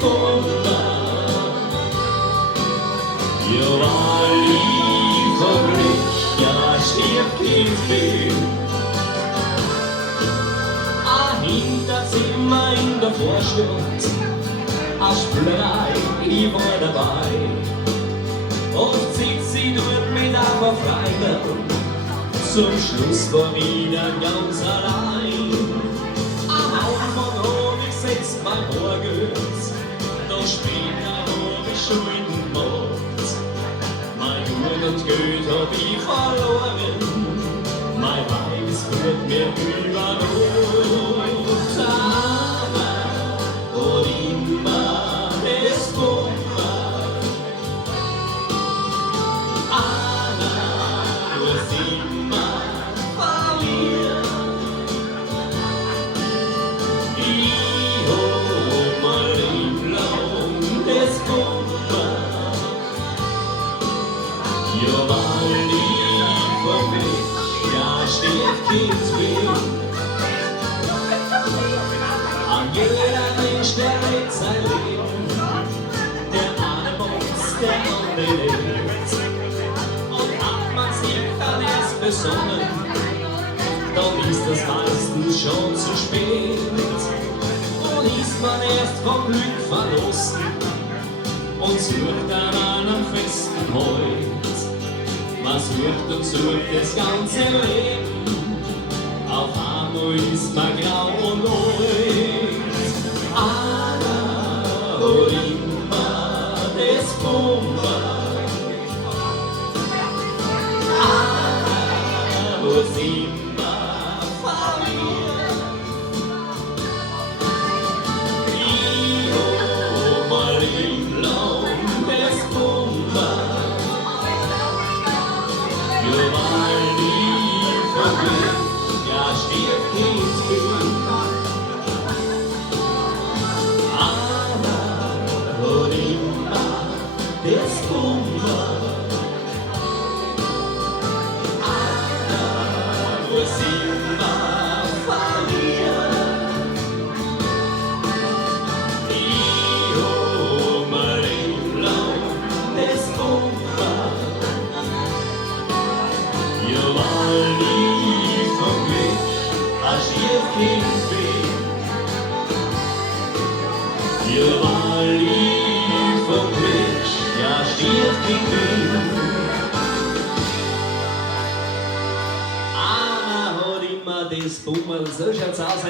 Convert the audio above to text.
bomba. Jo var liv och blickar stirbt hinter Zimmer in der Vorstadt, a Spielerei, ich war dabei. Oft sitzt sie dort mit einer Freude, zum Schluss war wieder ganz allein. Ein Haufen von Honig setzt mein Morgens, doch später hab ich Schulden gemacht. Mein Gut und Geld hab ich verloren, mein Weib ist wird mir überrollt. Jo var liv for mig, jeg stirbt ins Bild. An jeder Mensch, der lebt sein Leben, der eine Box, der andere lebt. Und hat man sich dann erst besonnen, dann ist es meistens schon zu spät. Und ist man erst vom Glück verlassen und sucht an einem festen Halt. Was sucht und sucht das ganze Leben, auf einmal ist man grau und alt. Einer hat immer das Bomber, einer muss immer verlieren. Ich hab mein Leben lang das Bomber. Jo var liv for mig, jeg stirbt ins Bild. Einer hat immer das Bomber, einer muss immer verlieren. Ich hab mein Leben lang das Bomber. Jo var liv for mig, jeg stirbt ins Bild. Jo var liv for mig, jeg stirbt ins Bild. Einer hat immer das Bummel, so schaut's aus.